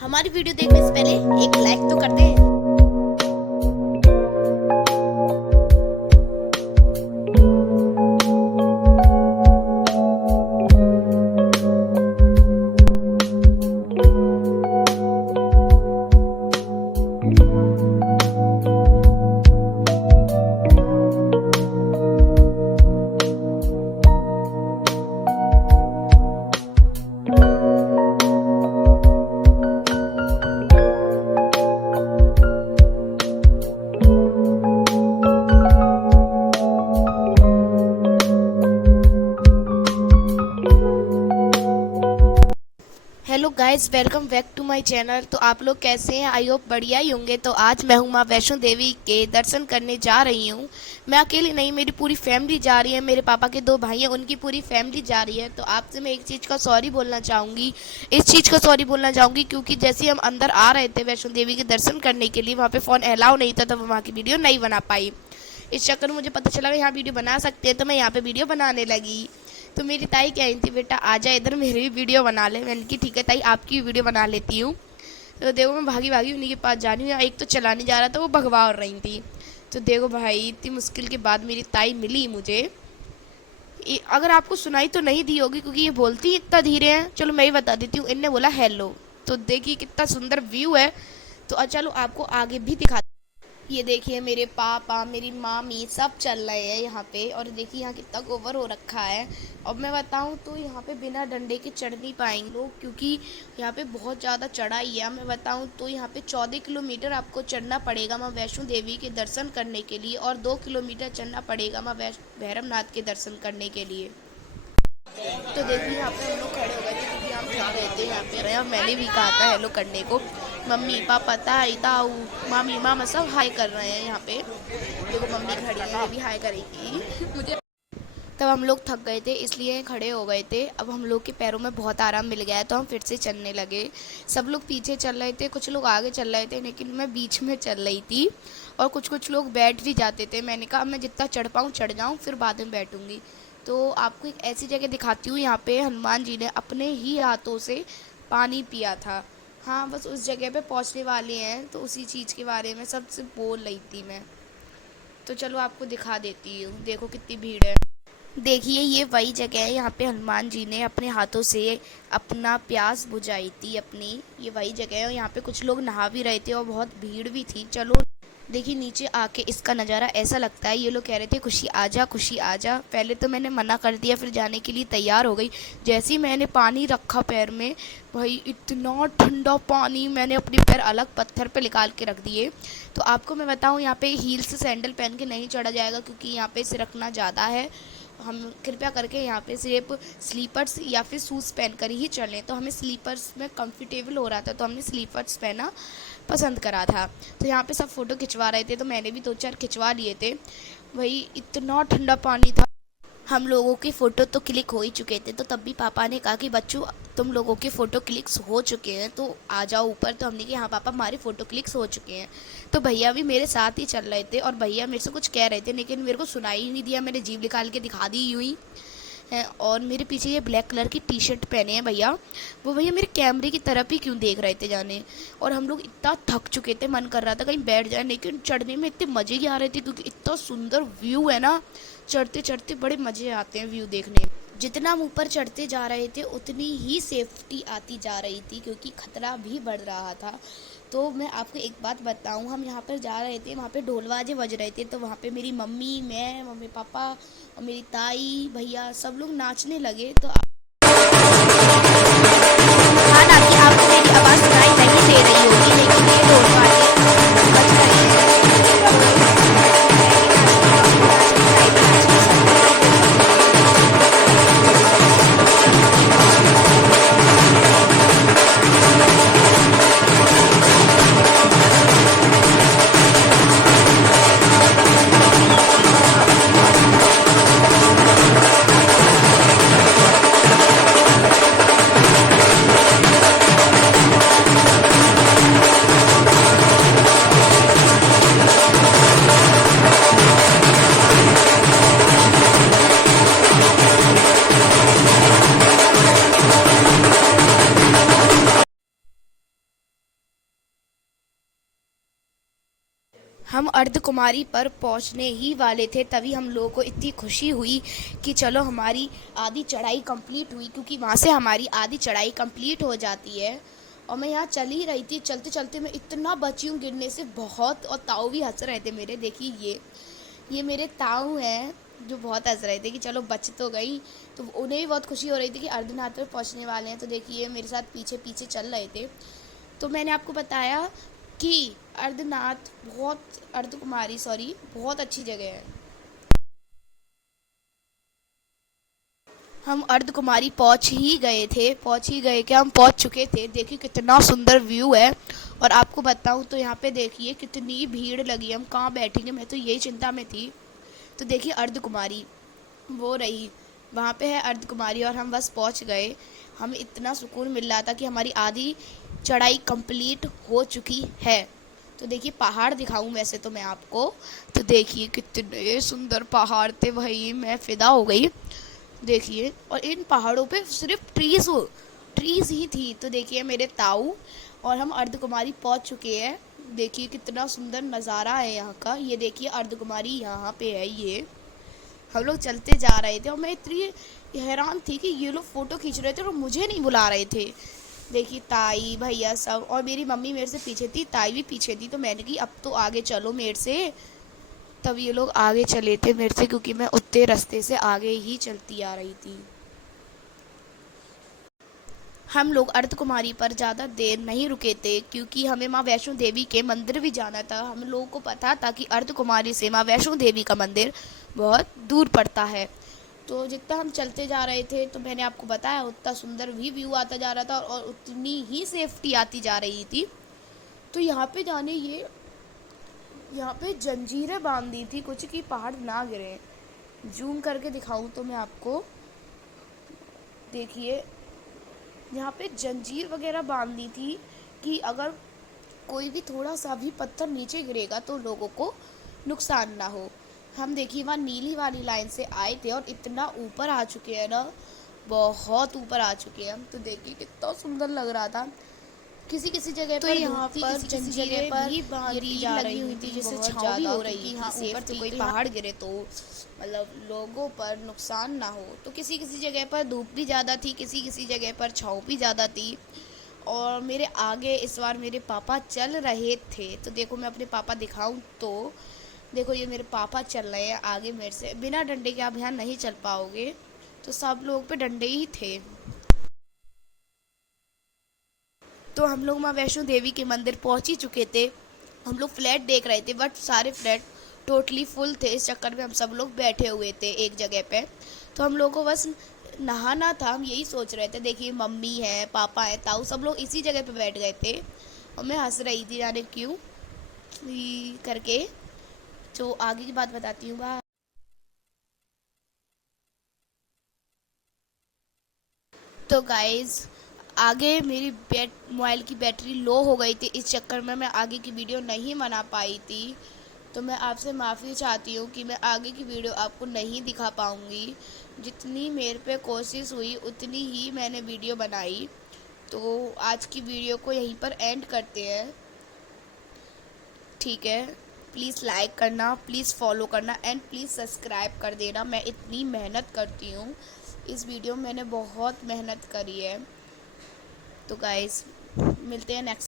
हमारी वीडियो देखने से पहले एक लाइक तो कर दें। Hello guys, welcome back to my channel. तो आप लोग कैसे हैं? आई होप बढ़िया ही होंगे। तो आज मैं हूँ माँ वैष्णो देवी के दर्शन करने जा रही हूँ। मैं अकेली नहीं, मेरी पूरी फैमिली जा रही है। मेरे पापा के 2 भाई हैं, उनकी पूरी फैमिली जा रही है। तो आपसे मैं एक चीज़ का सॉरी बोलना चाहूँगी। इस चीज़ का सॉरी बोलना चाहूँगी क्योंकि जैसे हम अंदर आ रहे थे वैष्णो देवी के दर्शन करने के लिए, वहाँ पर फ़ोन अलाउ नहीं था, तो वहाँ की वीडियो नहीं बना पाई। इस चक्कर में मुझे पता चला कि यहाँ वीडियो बना सकते हैं, तो मैं यहाँ पे वीडियो बनाने लगी। तो मेरी ताई कह रही थी, बेटा आ जा इधर, मेरी भी वीडियो बना ले। मैंने की ठीक है ताई, आपकी वीडियो बना लेती हूँ। तो देखो मैं भागी भागी उन्हीं के पास जा रही हूँ। एक तो चला नहीं जा रहा था, वो भगवा और रही थी। तो देखो भाई, इतनी मुश्किल के बाद मेरी ताई मिली मुझे। अगर आपको सुनाई तो नहीं दी होगी क्योंकि ये बोलती इतना धीरे हैं। चलो मैं ही बता देती हूँ। इनने बोला हेलो। तो देखिए कितना सुंदर व्यू है। तो चलो आपको आगे भी दिखा। ये देखिए मेरे पापा, मेरी मामी सब चल रहे हैं यहाँ पे। और देखिए यहाँ कितना गोबर हो रखा है। अब मैं बताऊँ तो यहाँ पे बिना डंडे के चढ़ नहीं पाएंगे लोग, क्योंकि यहाँ पे बहुत ज़्यादा चढ़ाई है। मैं बताऊँ तो यहाँ पे 14 किलोमीटर आपको चढ़ना पड़ेगा माँ वैष्णो देवी के दर्शन करने के लिए, और 2 किलोमीटर चढ़ना पड़ेगा माँ भैरवनाथ के दर्शन करने के लिए। तो देखिए यहाँ पे हम लोग खड़े हो गए थे क्योंकि हम जा रहे थे यहाँ पे रहे, और मैंने भी कहा था हेलो करने को। मम्मी पापा ताई ताऊ मामी मामा सब हाई कर रहे हैं यहाँ पे। देखो मम्मी खड़ी है, ये भी हाई करेगी मुझे। तब हम लोग थक गए थे इसलिए खड़े हो गए थे। अब हम लोग के पैरों में बहुत आराम मिल गया है, तो हम फिर से चलने लगे। सब लोग पीछे चल रहे थे, कुछ लोग आगे चल रहे थे, लेकिन मैं बीच में चल रही थी। और कुछ लोग बैठ भी जाते थे। मैंने कहा मैं जितना चढ़ पाऊँ चढ़ जाऊँ, फिर बाद में बैठूँगी। तो आपको एक ऐसी जगह दिखाती हूँ, यहाँ पे हनुमान जी ने अपने ही हाथों से पानी पिया था। हाँ, बस उस जगह पे पहुँचने वाले हैं, तो उसी चीज़ के बारे में सबसे बोल रही थी मैं। तो चलो आपको दिखा देती हूँ। देखो कितनी भीड़ है। देखिए ये वही जगह है, यहाँ पे हनुमान जी ने अपने हाथों से अपना प्यास बुझाई थी अपनी। ये वही जगह है, और यहाँ पे कुछ लोग नहा भी रहे थे और बहुत भीड़ भी थी। चलो देखिए नीचे आके इसका नज़ारा ऐसा लगता है। ये लोग कह रहे थे खुशी आजा खुशी आजा। पहले तो मैंने मना कर दिया, फिर जाने के लिए तैयार हो गई। जैसे ही मैंने पानी रखा पैर में, भाई इतना ठंडा पानी, मैंने अपने पैर अलग पत्थर पे निकाल के रख दिए। तो आपको मैं बताऊँ, यहाँ पे हील्स सैंडल पहन के नहीं चढ़ा जाएगा क्योंकि यहाँ पे सिरकना ज़्यादा है। हम कृपया करके यहाँ पे सिर्फ स्लीपर्स या फिर शूज़ पहन कर ही चलें। तो हमें स्लीपर्स में कंफर्टेबल हो रहा था, तो हमने स्लीपर्स पहना पसंद करा था। तो यहाँ पे सब फ़ोटो खिंचवा रहे थे, तो मैंने भी 2-4 खिंचवा लिए थे। भाई इतना ठंडा पानी था। हम लोगों के फ़ोटो तो क्लिक हो ही चुके थे, तो तब भी पापा ने कहा कि बच्चों तुम लोगों के फ़ोटो क्लिक्स हो चुके हैं तो आ जाओ ऊपर। तो हमने कहा हाँ पापा हमारे फ़ोटो क्लिक्स हो चुके हैं। तो भैया भी मेरे साथ ही चल रहे थे, और भैया मेरे से कुछ कह रहे थे लेकिन मेरे को सुनाई ही नहीं दिया। मैंने जीभ निकाल के दिखा दी यूँ ही है। और मेरे पीछे ये ब्लैक कलर की टी शर्ट पहने हैं भैया, वो भैया मेरे कैमरे की तरफ ही क्यों देख रहे थे जाने। और हम लोग इतना थक चुके थे, मन कर रहा था कहीं बैठ जाए, लेकिन चढ़ने में इतने मज़े ही आ रहे थे क्योंकि इतना सुंदर व्यू है ना। चढ़ते चढ़ते बड़े मज़े आते हैं व्यू देखने में। जितना हम ऊपर चढ़ते जा रहे थे उतनी ही सेफ्टी आती जा रही थी क्योंकि खतरा भी बढ़ रहा था। तो मैं आपको एक बात बताऊं, हम यहाँ पर जा रहे थे, वहाँ पे ढोल बाजे बज रहे थे। तो वहाँ पे मेरी मम्मी, मैं, मम्मी पापा और मेरी ताई भैया सब लोग नाचने लगे। तो हालांकि आपको मेरी आवाज़ सुनाई नहीं दे रही होगी, लेकिन ये ढोल बाजे बज रहे हैं। हम अर्धकुमारी पर पहुंचने ही वाले थे, तभी हम लोगों को इतनी खुशी हुई कि चलो हमारी आधी चढ़ाई कंप्लीट हुई, क्योंकि वहाँ से हमारी आधी चढ़ाई कंप्लीट हो जाती है। और मैं यहाँ चल ही रही थी, चलते चलते मैं इतना बची हूँ गिरने से बहुत, और ताऊ भी हंस रहे थे मेरे। देखिए ये मेरे ताऊ हैं जो बहुत हंस रहे थे कि चलो बच तो गई। तो उन्हें भी बहुत खुशी हो रही थी कि अर्धनाथ पर पहुँचने वाले हैं। तो देखिए मेरे साथ पीछे पीछे चल रहे थे। तो मैंने आपको बताया कि अर्धनाथ बहुत, अर्धकुमारी सॉरी, बहुत अच्छी जगह है। हम अर्धकुमारी पहुंच ही गए थे, पहुंच ही गए क्या, हम पहुंच चुके थे। देखिए कितना सुंदर व्यू है। और आपको बताऊं तो यहाँ पे देखिए कितनी भीड़ लगी, हम कहाँ बैठेंगे, मैं तो यही चिंता में थी। तो देखिए अर्धकुमारी वो रही, वहाँ पे है अर्धकुमारी, और हम बस पहुँच गए। हमें इतना सुकून मिल रहा था कि हमारी आधी चढ़ाई कंप्लीट हो चुकी है। तो देखिए पहाड़ दिखाऊं वैसे तो मैं आपको, तो देखिए कितने सुंदर पहाड़ थे भाई, मैं फिदा हो गई। देखिए, और इन पहाड़ों पे सिर्फ ट्रीज ही थी। तो देखिए मेरे ताऊ और हम अर्धकुमारी पहुंच चुके हैं। देखिए कितना सुंदर नज़ारा है यहाँ का। ये देखिए अर्धकुमारी यहाँ पे है। ये हम लोग चलते जा रहे थे और मैं इतनी हैरान थी कि ये लोग फ़ोटो खींच रहे थे और मुझे नहीं बुला रहे थे। देखिए ताई भैया सब, और मेरी मम्मी मेरे से पीछे थी, ताई भी पीछे थी। तो मैंने कही अब तो आगे चलो मेरे से। तब ये लोग आगे चले थे मेरे से, क्योंकि मैं उतने रास्ते से आगे ही चलती आ रही थी। हम लोग अर्धकुमारी पर ज़्यादा देर नहीं रुके थे, क्योंकि हमें माँ वैष्णो देवी के मंदिर भी जाना था। हम लोगों को पता था कि अर्धकुमारी से माँ वैष्णो देवी का मंदिर बहुत दूर पड़ता है। तो जितना हम चलते जा रहे थे, तो मैंने आपको बताया उतना सुंदर भी व्यू आता जा रहा था और उतनी ही सेफ्टी आती जा रही थी। तो यहाँ पे जंजीरें बांध दी थी कुछ कि पहाड़ ना गिरे। जूम करके दिखाऊं तो मैं आपको, देखिए यहाँ पे जंजीर वगैरह बांध दी थी कि अगर कोई भी थोड़ा सा भी पत्थर नीचे गिरेगा तो लोगों को नुकसान ना हो। हम देखिए वहाँ नीली वाली लाइन से आए थे और इतना ऊपर आ चुके हैं ना, बहुत ऊपर आ चुके हैं हम। तो देखिए कितना सुंदर लग रहा था। किसी किसी जगह तो पर यहाँ पर जंजीरें भी बांधी जा रही हुई थी, जिससे छांव भी हो रही थी। हाँ, ऊपर से कोई पहाड़ गिरे तो मतलब लोगों पर नुकसान ना हो। तो किसी किसी जगह पर धूप भी ज़्यादा थी, किसी किसी जगह पर छांव भी ज़्यादा थी। और मेरे आगे इस बार मेरे पापा चल रहे थे। तो देखो मैं अपने पापा दिखाऊं तो देखो ये मेरे पापा चल रहे हैं आगे मेरे से। बिना डंडे के आप यहाँ नहीं चल पाओगे, तो सब लोग पे डंडे ही थे। तो हम लोग माँ वैष्णो देवी के मंदिर पहुंच ही चुके थे। हम लोग फ्लैट देख रहे थे, बट सारे फ्लैट टोटली फुल थे। इस चक्कर में हम सब लोग बैठे हुए थे एक जगह पे। तो हम लोगों को बस नहाना था, हम यही सोच रहे थे। देखिए मम्मी है, पापा है, ताऊ, सब लोग इसी जगह पे बैठ गए थे। और मैं हंस रही थी जाने क्यों करके। तो आगे की बात बताती हूँ। तो गाइज़ आगे मेरी मोबाइल की बैटरी लो हो गई थी, इस चक्कर में मैं आगे की वीडियो नहीं बना पाई थी। तो मैं आपसे माफ़ी चाहती हूँ कि मैं आगे की वीडियो आपको नहीं दिखा पाऊँगी। जितनी मेरे पे कोशिश हुई उतनी ही मैंने वीडियो बनाई। तो आज की वीडियो को यहीं पर एंड करते हैं, ठीक है। प्लीज़ लाइक करना, प्लीज़ फॉलो करना एंड प्लीज़ सब्सक्राइब कर देना। मैं इतनी मेहनत करती हूँ, इस वीडियो में मैंने बहुत मेहनत करी है। तो गाइस मिलते हैं नेक्स्ट